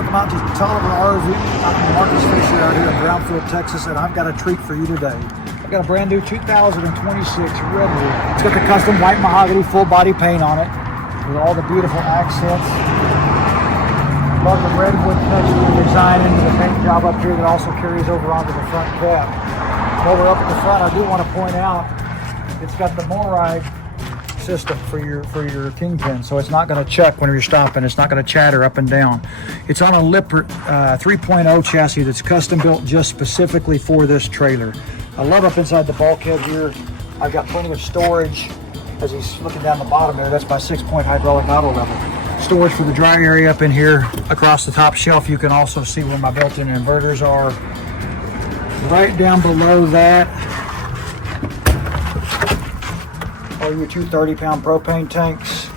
welcome out to Tolliver RV. I'm Marcus Fisher out here in Brownfield, Texas, and I've got a treat for you today. I've got a brand new 2026 Redwood. It's got the custom white mahogany full body paint on it with all the beautiful accents. Love the Redwood texture design into the paint job up here that also carries over onto the front cap. While we're up at the front, I do want to point out it's got the Moride system for your kingpin, so it's not going to check when you're stopping. It's not going to chatter up and down. It's on a Lippert 3.0 chassis that's custom built just specifically for this trailer. I love up inside the bulkhead here. I've got plenty of storage. As he's looking down the bottom there, that's my 6-point hydraulic auto level. Storage for the dry area up in here. Across the top shelf, you can also see where my built-in inverters are. Right down below that, all your 2 30-pound propane tanks.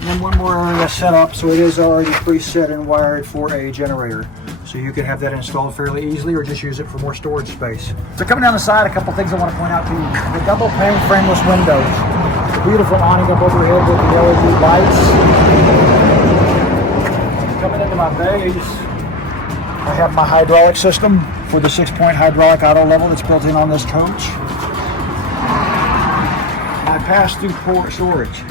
And then one more area set up, so it is already preset and wired for a generator. So you can have that installed fairly easily or just use it for more storage space. So coming down the side, a couple things I want to point out to you. The double pane frameless windows. The beautiful awning up overhead with the LED lights. Coming into my bays, I have my hydraulic system for the 6-point hydraulic auto level that's built in on this coach. My pass-through port storage.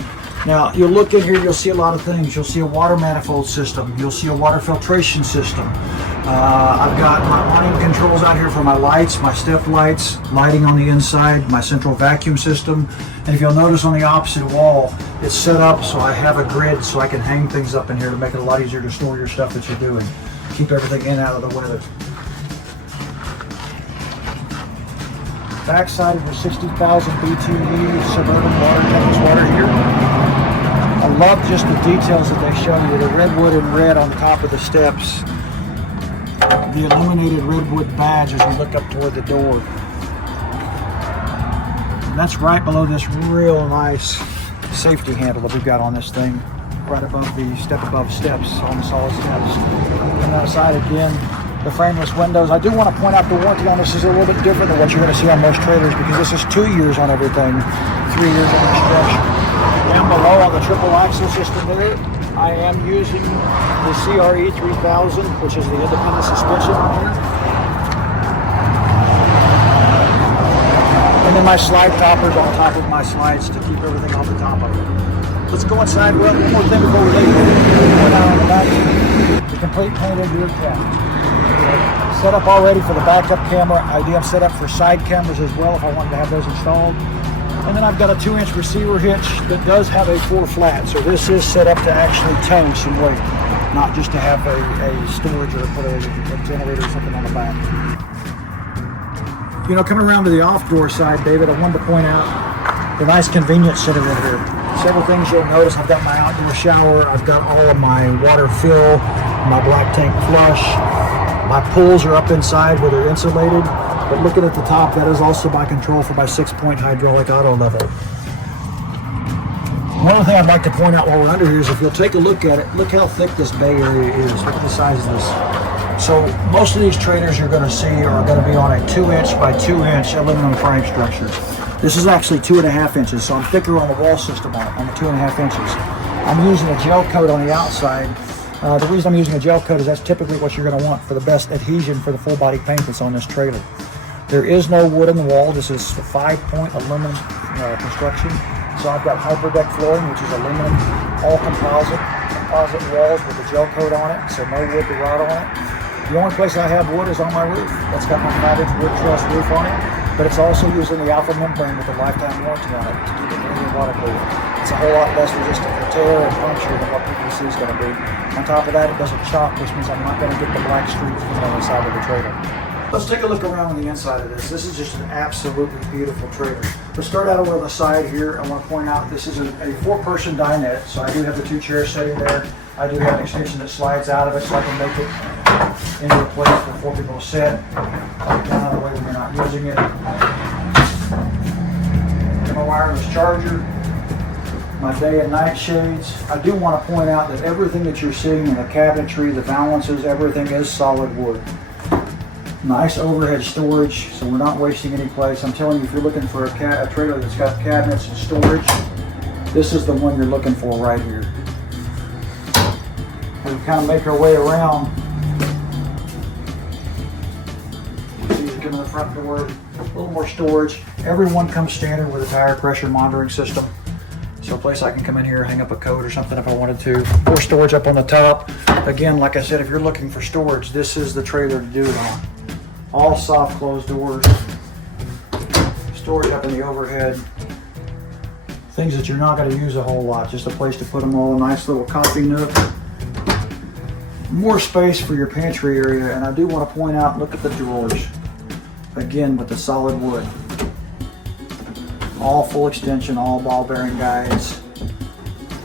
Now, you'll look in here, you'll see a lot of things. You'll see a water manifold system. You'll see a water filtration system. I've got my awning controls out here for my lights, my step lights, lighting on the inside, my central vacuum system. And if you'll notice on the opposite wall, it's set up so I have a grid so I can hang things up in here to make it a lot easier to store your stuff that you're doing. Keep everything in and out of the weather. Backside of your 60,000 BTU Suburban water tanks water here. I love just the details that they show you. The redwood in red on top of the steps. The illuminated redwood badge as you look up toward the door. And that's right below this real nice safety handle that we've got on this thing. Right above the step above steps, on the solid steps. And outside again, the frameless windows. I do want to point out the warranty on this is a little bit different than what you're going to see on most trailers because this is 2 years on everything, 3 years on each stretch. Down below on the triple axle system there, I am using the CRE 3000, which is the independent suspension on here. And then my slide toppers on top of my slides to keep everything off the top of it. Let's go inside. One more thing before we leave. On the back, the complete painted rear cap. Set up already for the backup camera. I do have set up for side cameras as well if I wanted to have those installed. And then I've got a 2-inch receiver hitch that does have a 4 flat. So this is set up to actually tow some weight, not just to have a storage or put a generator or something on the back. You know, coming around to the off-door side, David, I wanted to point out the nice convenience center in here. Several things you'll notice. I've got my outdoor shower. I've got all of my water fill, my black tank flush. My pulls are up inside where they're insulated, but looking at the top, that is also my control for my 6-point hydraulic auto level. One other thing I'd like to point out while we're under here is if you'll take a look at it, look how thick this bay area is. Look at the size of this. So most of these trailers you're going to see are going to be on a 2-inch by 2-inch aluminum frame structure. This is actually 2.5 inches, so I'm thicker on the wall system on the 2.5 inches. I'm using a gel coat on the outside. The reason I'm using a gel coat is that's typically what you're going to want for the best adhesion for the full body paint that's on this trailer. There is no wood in the wall. This is a 5-point aluminum construction. So I've got HyperDeck flooring, which is aluminum, all composite walls with a gel coat on it, so no wood to rot on it. The only place I have wood is on my roof. That's got my 5-inch wood truss roof on it, but it's also using the alpha membrane with a lifetime warranty on it to keep it really waterproof. It's a whole lot less resistant to tear and puncture than what PVC is going to be. On top of that, it doesn't chop, which means I'm not going to get the black streaks on the side of the trailer. Let's take a look around on the inside of this. This is just an absolutely beautiful trailer. Let's start out over on the side here. I want to point out this is a 4-person dinette, so I do have the 2 chairs sitting there. I do have an extension that slides out of it so I can make it into a place for 4 people to sit. I'll get out of the way when you're not using it. My wireless charger. My day and night shades. I do want to point out that everything that you're seeing in the cabinetry, the valances, everything is solid wood. Nice overhead storage, so we're not wasting any place. I'm telling you, if you're looking for a trailer that's got cabinets and storage, this is the one you're looking for right here. kind of make our way around. These are coming to the front door, a little more storage. Every one comes standard with a tire pressure monitoring system. So a place I can come in here, hang up a coat or something if I wanted to. More storage up on the top. Again, like I said, if you're looking for storage, this is the trailer to do it on. All soft closed doors. Storage up in the overhead. Things that you're not going to use a whole lot. Just a place to put them all. Nice little coffee nook. More space for your pantry area. And I do want to point out, look at the drawers. Again, with the solid wood. All full extension, all ball bearing guides.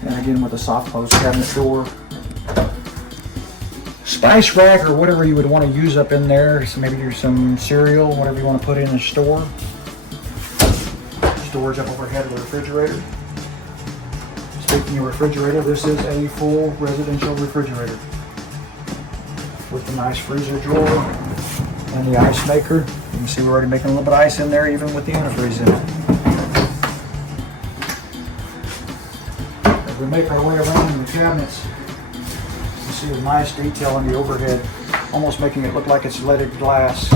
And again with a soft close cabinet door. Spice rack or whatever you would want to use up in there. So maybe there's some cereal, whatever you want to put in the store. Storage up overhead of the refrigerator. Speaking of refrigerator, this is a full residential refrigerator. With the nice freezer drawer and the ice maker. You can see we're already making a little bit of ice in there even with the antifreeze in it. We make our way around in the cabinets. You see the nice detail in the overhead, almost making it look like it's leaded glass.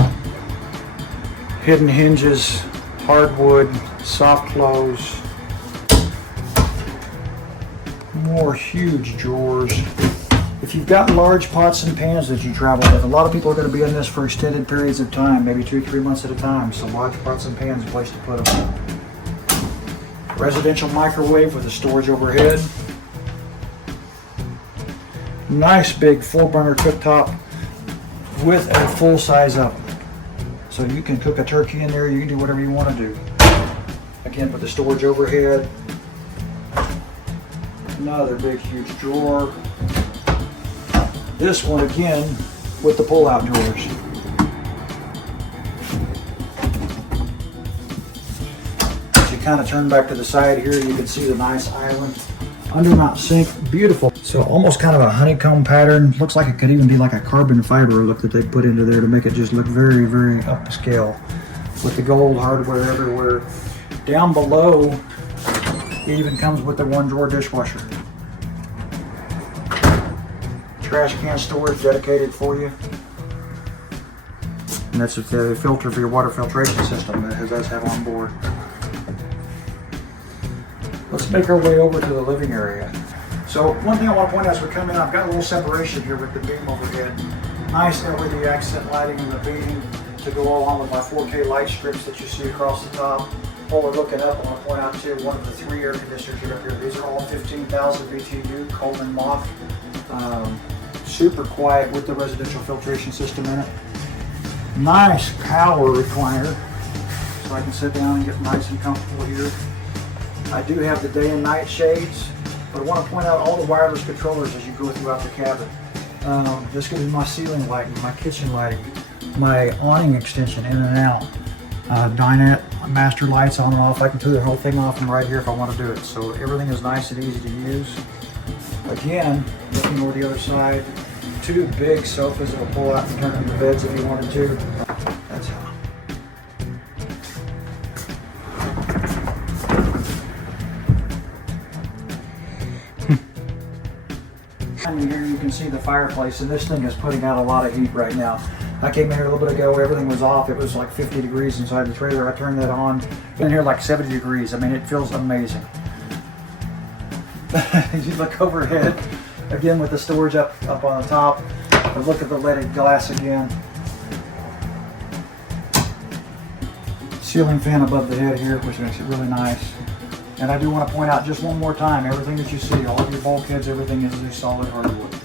Hidden hinges, hardwood, soft close. More huge drawers. If you've got large pots and pans that you travel with, a lot of people are going to be in this for extended periods of time, maybe 2-3 months at a time. So large pots and pans, a place to put them. Residential microwave with a storage overhead. Nice big 4-burner cooktop with a full size oven. So you can cook a turkey in there, you can do whatever you want to do. Again with the storage overhead. Another big huge drawer. This one again with the pull-out drawers. Kind of turn back to the side here, you can see the nice island undermount sink, beautiful. So almost kind of a honeycomb pattern. Looks like it could even be like a carbon fiber look that they put into there to make it just look very, very upscale with the gold hardware everywhere. Down below, it even comes with the 1-drawer dishwasher. Trash can storage dedicated for you. And that's the filter for your water filtration system that it does have on board. Let's make our way over to the living area. So one thing I want to point out as we come in, I've got a little separation here with the beam overhead. Nice LED accent lighting in the beam to go along with my 4K light strips that you see across the top. While we're looking up, I want to point out too, one of the 3 air conditioners here up here. These are all 15,000 BTU Coleman Moth. Super quiet with the residential filtration system in it. Nice power recliner, so I can sit down and get nice and comfortable here. I do have the day and night shades, but I want to point out all the wireless controllers as you go throughout the cabin. This could be my ceiling lighting, my kitchen lighting, my awning extension in and out. Dinette, master lights on and off. I can turn the whole thing off from right here if I want to do it. So everything is nice and easy to use. Again, looking over the other side, 2 big sofas that will pull out and turn into beds if you wanted to. That's how. And here you can see the fireplace, and this thing is putting out a lot of heat right now. I came in here a little bit ago, everything was off. It was like 50 degrees inside the trailer. I turned that on. In here like 70 degrees. I mean, it feels amazing. You look overhead, again with the storage up on the top. But look at the leaded glass again. Ceiling fan above the head here, which makes it really nice. And I do want to point out just one more time, everything that you see, all of your bulkheads, everything is a solid hardwood.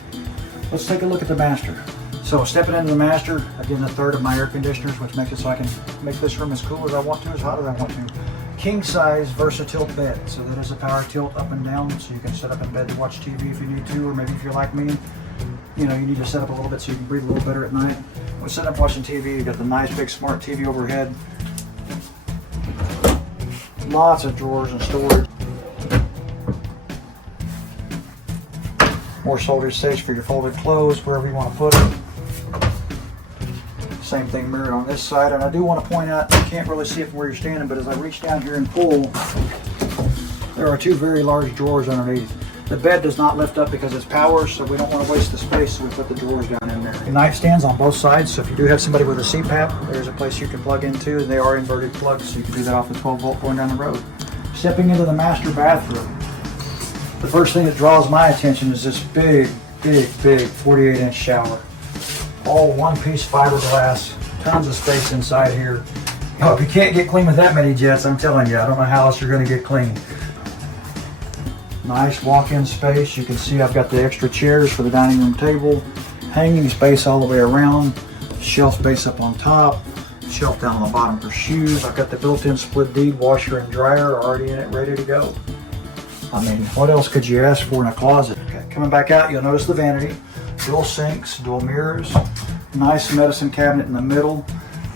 Let's take a look at the master. So stepping into the master, again the third of my air conditioners, which makes it so I can make this room as cool as I want to, as hot as I want to. King size VersaTilt bed. So that is a power tilt up and down, so you can set up in bed to watch TV if you need to, or maybe if you're like me, you know, you need to set up a little bit so you can breathe a little better at night. When set up watching TV, you got the nice big smart TV overhead. Lots of drawers and storage. More storage space for your folded clothes, wherever you want to put it. Same thing mirrored on this side. And I do want to point out, you can't really see it from where you're standing, but as I reach down here and pull, there are 2 very large drawers underneath. The bed does not lift up because it's power, so we don't want to waste the space, so we put the drawers down in there. The nightstands on both sides, so if you do have somebody with a CPAP, there's a place you can plug into, and they are inverted plugs, so you can do that off the 12 volt going down the road. Stepping into the master bathroom, the first thing that draws my attention is this big 48-inch shower. All one-piece fiberglass, tons of space inside here. Oh, if you can't get clean with that many jets, I'm telling you, I don't know how else you're going to get clean. Nice walk-in space. You can see I've got the extra chairs for the dining room table, hanging space all the way around, shelf space up on top, shelf down on the bottom for shoes. I've got the built-in split deed washer and dryer already in it, ready to go. I mean, what else could you ask for in a closet? Okay, coming back out, you'll notice the vanity, dual sinks, dual mirrors, nice medicine cabinet in the middle.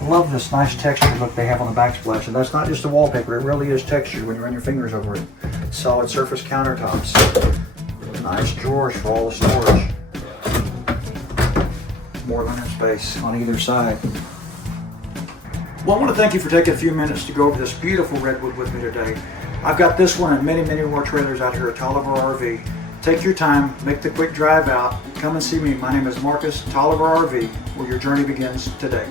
I love this nice texture look they have on the backsplash, and that's not just a wallpaper, it really is texture when you run your fingers over it. Solid surface countertops. Nice drawers for all the storage. More linen space on either side. Well, I want to thank you for taking a few minutes to go over this beautiful Redwood with me today. I've got this one and many more trailers out here at Tolliver RV. Take your time, make the quick drive out, come and see me. My name is Marcus, Tolliver RV, where your journey begins today.